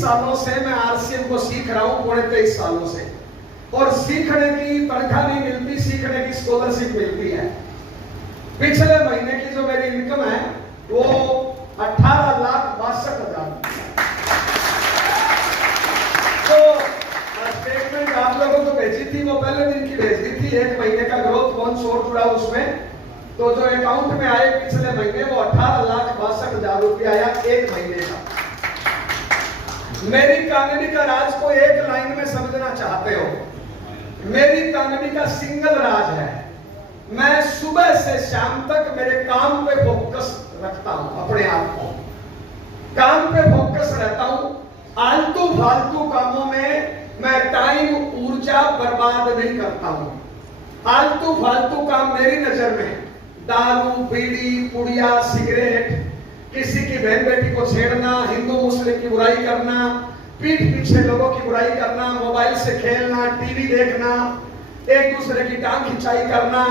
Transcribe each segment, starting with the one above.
सालों से मैं आरसीएम को सीख रहा हूं, 23 सालों से। और सीखने की तनख्वाह नहीं मिलती, सीखने की स्कॉलरशिप मिलती है। पिछले महीने की जो मेरी इनकम है वो 18,62,000। तो स्टेटमेंट आप लोगों को भेजी थी, वो पहले दिन की भेज दी थी, 1 महीने का ग्रोथ कौन शोर जुड़ा उसमें। तो जो अकाउंट में आए पिछले महीने वो 18,62,000 रुपया आया 1 महीने का। मेरी कहानी का राज को एक लाइन में समझना चाहते हो, मेरी कहानी का सिंगल राज है, मैं सुबह से शाम तक मेरे काम पे फोकस रखता हूं, अपने आप को काम पे फोकस रहता हूं। आलतू फालतू कामों में मैं टाइम ऊर्जा बर्बाद नहीं करता हूं। आलतू फालतू काम मेरी नजर में दारू, बीड़ी, पुड़िया, सिगरेट, किसी की बहन बेटी को छेड़ना, हिंदू मुस्लिम की बुराई करना, पीठ पीछे लोगों की बुराई करना, मोबाइल से खेलना, टीवी देखना, एक दूसरे की टांग खिंचाई करना,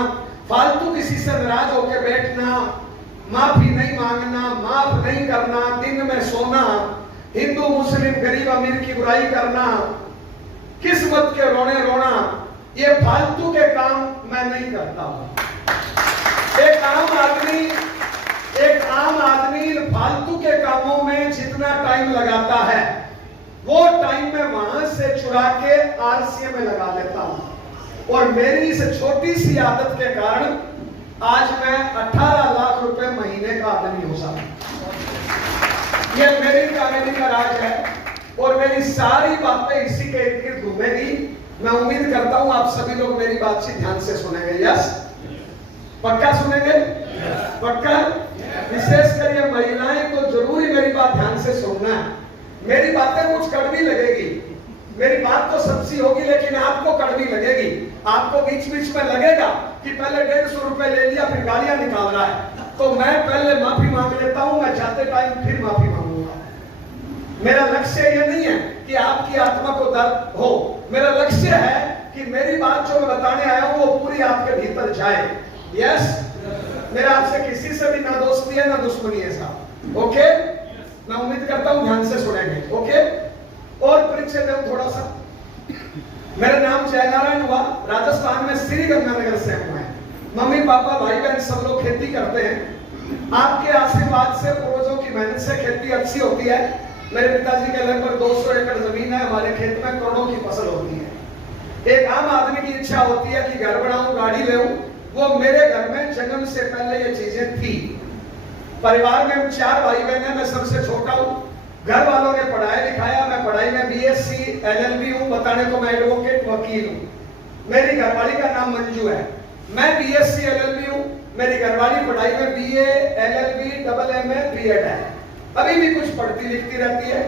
फालतू किसी से नाराज होकर बैठना, माफी नहीं मांगना, माफ नहीं करना, दिन में सोना, हिंदू मुस्लिम गरीब अमीर की बुराई करना, किस्मत के रोने रोना, ये फालतू के काम मैं नहीं करता हूं। एक आम आदमी फालतू के कामों में जितना टाइम लगाता है वो टाइम मैं वहां से चुरा के आरसीएम में लगा देता हूं। और मेरी इस छोटी सी आदत के कारण आज मैं 18 लाख रुपए महीने का आदमी हो सकता। ये मेरी कहानी का राज है और मेरी सारी बातें इसी के इर्द गिर्द घूमेगी। मैं उम्मीद करता हूं आप सभी लोग मेरी बातचीत ध्यान से सुनेंगे। यस, पक्का सुनेंगे? पक्का? विशेषकर ये महिलाएं तो जरूरी मेरी बात ध्यान से सुनना है। मेरी बातें कुछ कड़वी लगेगी, मेरी बात तो सच्ची होगी, लेकिन आपको कड़वी लगेगी। आपको बीच बीच में लगेगा कि पहले 150 रुपए ले लिया फिर गालियां निकाल रहा है, तो मैं पहले माफी मांग लेता हूं, मैं जाते टाइम फिर माफी मांगूंगा। मेरा लक्ष्य ये नहीं है कि आपकी आत्मा को दर्द हो, मेरा लक्ष्य है कि मेरी बात जो मैं बताने आया हूं वो पूरी आपके भीतर जाए। यस, मेरा आपसे किसी से भी ना दोस्ती है ना दुश्मनी है साहब। ओके, मैं उम्मीद करता हूं ध्यान से सुनेंगे। ओके, और परिचय दूं थोड़ा सा। मेरा नाम जयनारायण हुआ, राजस्थान में श्री गंगानगर से हूं मैं। मम्मी पापा भाई बहन सब लोग खेती करते हैं। आपके आशीर्वाद से, पूर्वजों की मेहनत से खेती अच्छी होती है। मेरे पिताजी के लगभग 200 एकड़ जमीन है, हमारे खेत में करोड़ों की फसल होती है। एक आम आदमी की इच्छा होती है कि घर बनाऊं, गाड़ी ले, वो मेरे घर में जन्म से पहले ये चीजें थी। परिवार में हम 4 भाई बहन हैं, मैं सबसे छोटा हूं। घर वालों ने पढ़ाया लिखाया, मैं पढ़ाई में बीएससी एलएलबी हूं, बताने को मैं एडवोकेट वकील हूं। मेरी घरवाली का नाम मंजू है, मैं बीएससी एलएलबी हूं। मेरी घरवाली पढ़ाई में BA LLB double MA BEd है, अभी भी कुछ पढ़ती लिखती रहती है।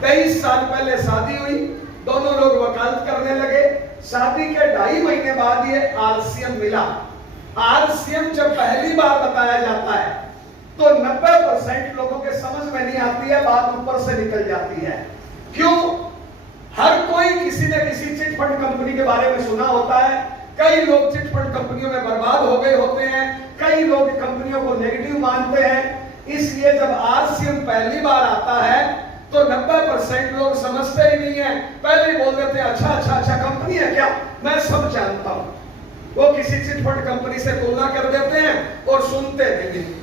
23 साल पहले शादी हुई, दोनों लोग वकालत करने लगे। शादी के 2.5 महीने बाद ये आरसीएम मिला। आरसीएम जब पहली बार बताया जाता है तो 90% लोगों के समझ में नहीं आती है, बात ऊपर से निकल जाती है। क्यों? हर कोई किसी न किसी चिटफंड कंपनी के बारे में सुना होता है। कई लोग चिटफंड कंपनियों में बर्बाद हो गए होते हैं, कई लोग कंपनियों को नेगेटिव मानते हैं। इसलिए जब आरसीएम पहली बार आता है तो 90% लोग समझते ही नहीं है, पहले बोल देते हैं अच्छा कंपनी है क्या, मैं सब जानता हूं। वो किसी चिटफंड कंपनी से तुलना कर देते हैं और सुनते भी नहीं।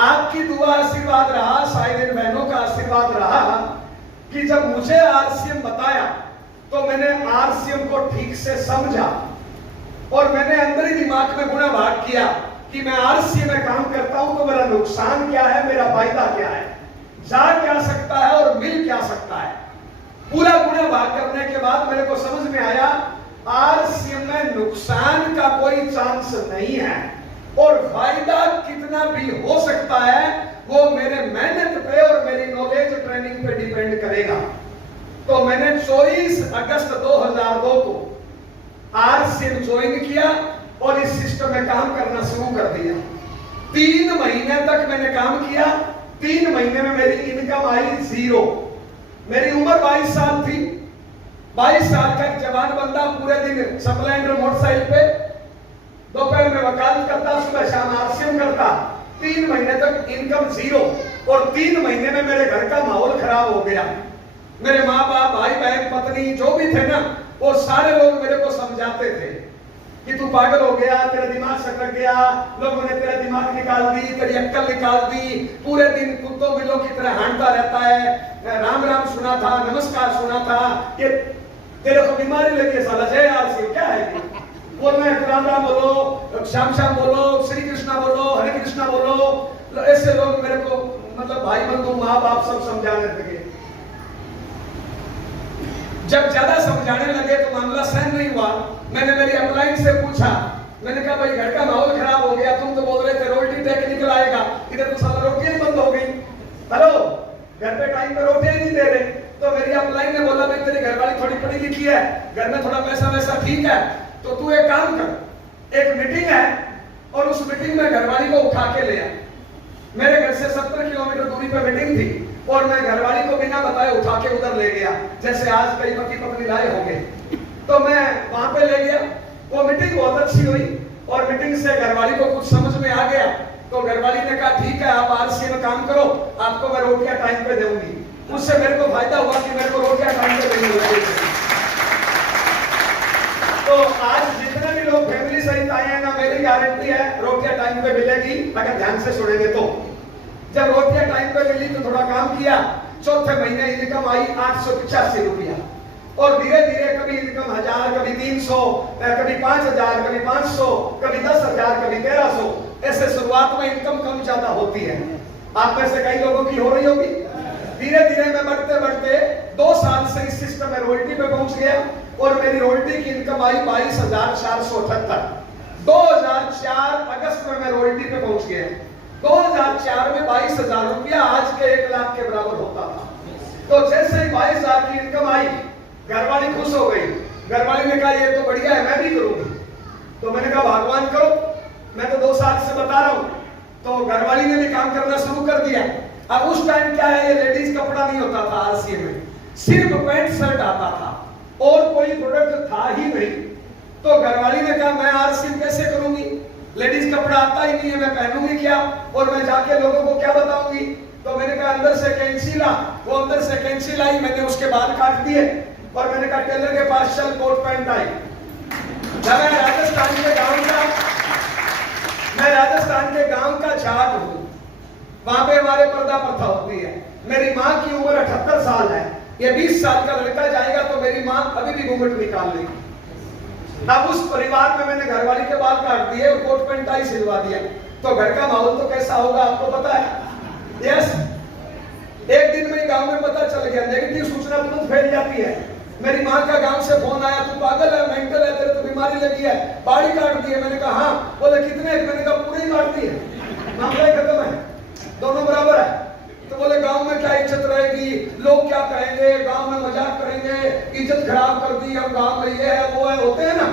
आपकी दुआ आशीर्वाद रहा, शायद इन बहनों का आशीर्वाद रहा कि जब मुझे आरसीएम बताया तो मैंने आरसीएम को ठीक से समझा और मैंने अंदर ही दिमाग में गुणा भाग किया कि मैं आरसीएम में काम करता हूं तो मेरा नुकसान क्या है, मेरा फायदा क्या है, जा क्या सकता है और मिल क्या सकता है। पूरा गुणा भाग करने के बाद मेरे को समझ में आया आरसीएम में नुकसान का कोई चांस नहीं है और फायदा कितना भी हो सकता है वो मेरे मेहनत पे और मेरी नॉलेज ट्रेनिंग पे डिपेंड करेगा। तो मैंने 24 अगस्त 2002 को आरसीएम ज्वाइन किया और इस सिस्टम में काम करना शुरू कर दिया। 3 महीने तक मैंने काम किया। 3 महीने में मेरी इनकम आई 0। मेरी उम्र 22 साल थी। 22 साल का एक जवान बंदा पूरे दिन स्प्लेंडर मोटरसाइकिल पे, दोपहर में वकालत करता, सुबह शाम आरसीएम करता। 3 महीने तक इनकम 0 और 3 महीने में मेरे घर का माहौल खराब हो गया। मेरे माँ बाप, भाई बहन, पत्नी जो भी थे ना, वो सारे लोग मेरे को समझाते थे कि तू पागल हो गया, तेरा दिमाग सटक गया, लोगों ने तेरा दिमाग निकाल दी, तेरी अक्ल निकाल दी, पूरे दिन कुत्तों बिल्लों की तरह हांटता रहता है, राम राम सुना था, नमस्कार सुना था, ये तेरे को बीमारी लगी है साला, जय आरसी क्या है बोलना है, राम राम बोलो, श्याम श्याम बोलो, श्री कृष्णा बोलो, हरे कृष्णा बोलो। ऐसे लोग मेरे को मतलब भाई बंधु माँ बाप सब समझाने लगे। जब ज्यादा समझाने लगे तो मामला सहन नहीं हुआ। मैंने मेरी अपलाइन से पूछा, मैंने कहा भाई घर का माहौल खराब हो गया, तुम तो बोल रहे थे रोटी टेक्निकल आएगा, इधर तो साला रोटियां बंद हो गई, हेलो घर पे टाइम पे रोटियां नहीं दे रहे। तो मेरी अपलाइन ने बोला भाई तेरी घरवाली थोड़ी पढ़ी लिखी है, घर में थोड़ा पैसा वैसा ठीक है, तो तू एक काम कर, एक मीटिंग है और उस मीटिंग में घरवाली को उठा के ले आ। मेरे घर से 70 किलोमीटर दूरी पे मीटिंग थी और मैं घरवाली को बिना बताए उठा के उधर ले गया, जैसे आज कई पति पत्नी लाए होंगे। तो मैं वहां पे ले गया, वो मीटिंग बहुत अच्छी हुई और मीटिंग से घरवाली को कुछ समझ में आ गया। तो घरवाली ने कहा ठीक है आप आरसीए में काम करो, आपको मैं रोटियां टाइम पे दूंगी। उससे मेरे को फायदा हुआ कि मेरे को रोटियां टाइम पे देनी होगी। तो आज जितने भी लोग फैमिली सहित आए हैं ना, मेरी गारंटी है रोटियां टाइम पे मिलेगी, अगर ध्यान से सुनेंगे तो। जब रोटियां टाइम पे मिली तो थोड़ा काम किया, चौथे महीने इनकम आई 885 रुपया और धीरे धीरे कभी इनकम 1000, कभी 300, कभी 5000, कभी 500, कभी 10,000, कभी 1300। ऐसे शुरुआत में इनकम कम ज्यादा होती है। आप में से कई लोगों की हो रही होगी। धीरे धीरे मैं बढ़ते बढ़ते 2 साल से इस सिस्टम में रॉयल्टी पे पहुंच गया और मेरी रॉयल्टी की इनकम आई 22,478। 2004 अगस्त में मैं रॉयल्टी पे पहुंच गया। 2004 में 22,000 रुपया आज के 1 लाख के बराबर होता था। तो जैसे ही 22,000 की इनकम आई, घरवाली खुश हो गई। घरवाली ने कहा ये तो बढ़िया है, मैं भी करूंगी। तो मैंने कहा भगवान करो, मैं तो 2 साल से बता रहा हूं। तो घरवाली ने भी काम करना शुरू कर दिया। अब उस टाइम क्या है, ये लेडीज कपड़ा नहीं होता था आरसीए में, सिर्फ पैंट शर्ट आता था और कोई प्रोडक्ट था ही नहीं। तो घरवाली ने कहा मैं आरसीए कैसे करूंगी, लेडीज कपड़ा आता ही नहीं है, मैं पहनूंगी क्या और मैं जाके लोगों को क्या बताऊंगी। तो मैंने कहा अंदर से कैंची ला। वो अंदर से कैंची लाई, मैंने उसके बाल काट दिए और मैंने कहा टेलर के पास चल कोट पैंट आई। मैं राजस्थान के गांव का जाट हूं, वहां पे हमारे पर्दा प्रथा होती है। मेरी माँ की उम्र 78 साल है, ये 20 साल का लड़का जाएगा तो मेरी माँ अभी भी घूंघट निकाल लेगी। अब उस परिवार में मैंने घरवाली के बाल काट दिए और कोट पैंट टाई सिलवा दिया, तो घर का माहौल तो कैसा होगा आपको पता है। यस, एक दिन में गांव में पता चल गया, नेगेटिव सूचना तुरंत फैल जाती है। मेरी माँ का गांव से फोन आया, तू पागल है, मेंटल है, तेरे तो बीमारी लगी है, बाड़ी काट दी है। मैंने कहा हाँ। बोले कितने? मैंने कहा पूरी ही काट दी है, मामला ही खत्म है, दोनों बराबर है। तो बोले गांव में क्या इज्जत रहेगी, लोग क्या कहेंगे, गांव में मजाक करेंगे, इज्जत खराब कर दी, हम गांव में ये है वो है, होते हैं ना।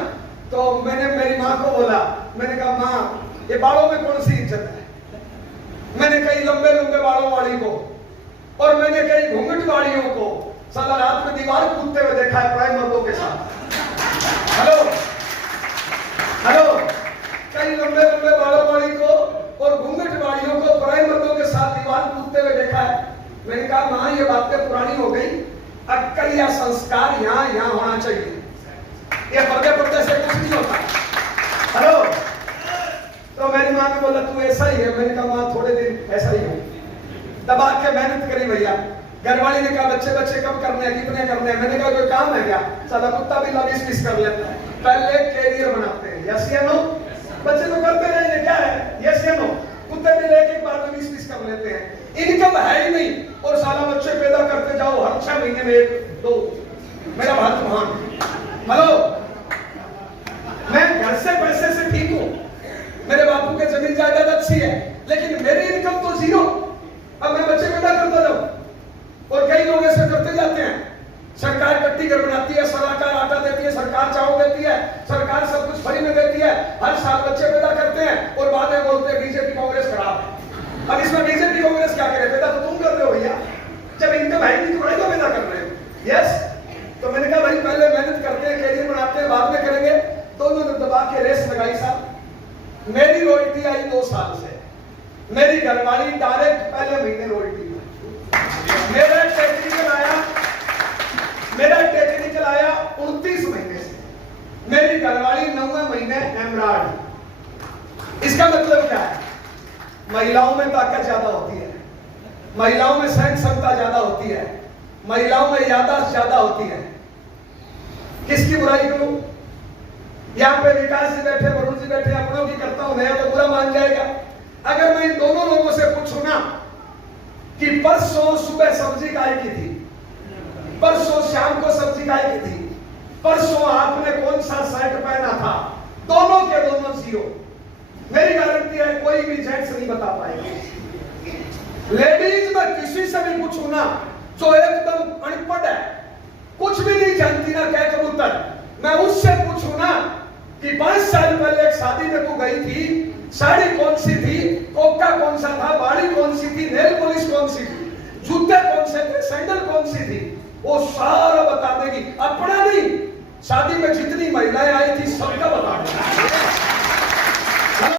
तो मैंने मेरी माँ को बोला, मैंने कहा माँ ये बालों में कौन सी इज्जत है। मैंने कई लंबे लंबे बालों वाली को और मैंने कई घूंघट वालियों को साला रात में दीवार कूदते हुए देखा है प्राइम मर्दों के साथ। हेलो हेलो, कई लंबे लंबे बालों वाली को और घूंघट वालियों को प्राइम मर्दों के साथ दीवार कूदते हुए देखा है। मैंने कहा मां ये बातें पुरानी हो गई, अक्ल या संस्कार यहाँ होना चाहिए, ये पर्दे से कुछ नहीं होता। हेलो, तो मेरी माँ ने बोला तू ऐसा ही है। मैंने कहा माँ थोड़े दिन ऐसा ही हो, दबा के मेहनत करी भैया। घरवाली ने कहा बच्चे कब करने हैं, कितने करने हैं। मैंने कहा कोई काम है क्या, साला कुत्ता भी 20-20 कर लेता है, पहले कैरियर बनाते हैं। यस या नो, बच्चे तो करते रहेंगे, क्या है यस या नो। कुत्ते भी एक बार में 20-20 कर लेते हैं, इनकम है ही नहीं और साला बच्चे पैदा करते जाओ, हर 6 महीने में 1-2। मेरा भारत महान। हेलो, मैं घर से पैसे से ठीक हूं, मेरे बापू के जमीन जायदाद अच्छी है, लेकिन मेरी इनकम तो 0। अब मैं बच्चे पैदा करता जाऊं और कई लोग ऐसे करते जाते हैं। सरकार कट्टी घर बनाती है, सरकार आटा देती है, सरकार चावल देती है, सरकार सब कुछ फ्री में देती है, हर साल बच्चे पैदा करते हैं और बाद में बोलते हैं बीजेपी कांग्रेस खराब है। अब इसमें बीजेपी कांग्रेस क्या करे, पैदा तो तुम कर रहे हो भैया, जब इनकम है नहीं तो पैदा कर रहे हो। यस, तो मैंने कहा भाई पहले मेहनत करते हैं, कैरियर बनाते हैं, बाद में करेंगे। दोनों ने दबा के रेस लगाई साहब। मेरी रॉयल्टी आई 2 साल से, मेरी घरवाली डायरेक्ट पहले महीने रॉयल्टी, मेरा टेक्निकल आया मेरा टेक्निकल आया 29 महीने से, मेरी घरवाली 9वें महीने एमराड। इसका मतलब क्या है? महिलाओं में ताकत ज्यादा होती है, महिलाओं में सहन क्षमता ज्यादा होती है, महिलाओं में याददाश्त ज्यादा होती है। किसकी बुराई करूं? यहां पे विकास जी बैठे, वरुण जी बैठे, अपनों की करता हूं, नया तो बुरा मान जाएगा। अगर मैं इन दोनों लोगों से पूछूं ना कि परसों सुबह सब्जी काय की थी, परसों शाम को सब्जी काय की थी, परसों आपने कौन सा शर्ट पहना था, दोनों के दोनों जीरो। मेरी गारंटी है कोई भी जेंट्स नहीं बता पाएगा। लेडीज में किसी से भी पूछूं ना जो एकदम अनपढ़ है, कुछ भी नहीं जानती ना क्या कबूतर, मैं उससे पूछूं ना कि 5 साल पहले एक शादी में तू गई थी, साड़ी कौन सी थी, कोका कौन सा था, बाड़ी कौन सी थी, नेल पॉलिश कौन सी थी, जूते कौन से थे, सैंडल कौन सी थी, वो सारा बता देगी। अपना नहीं, शादी में जितनी महिलाएं आई थी सबका बता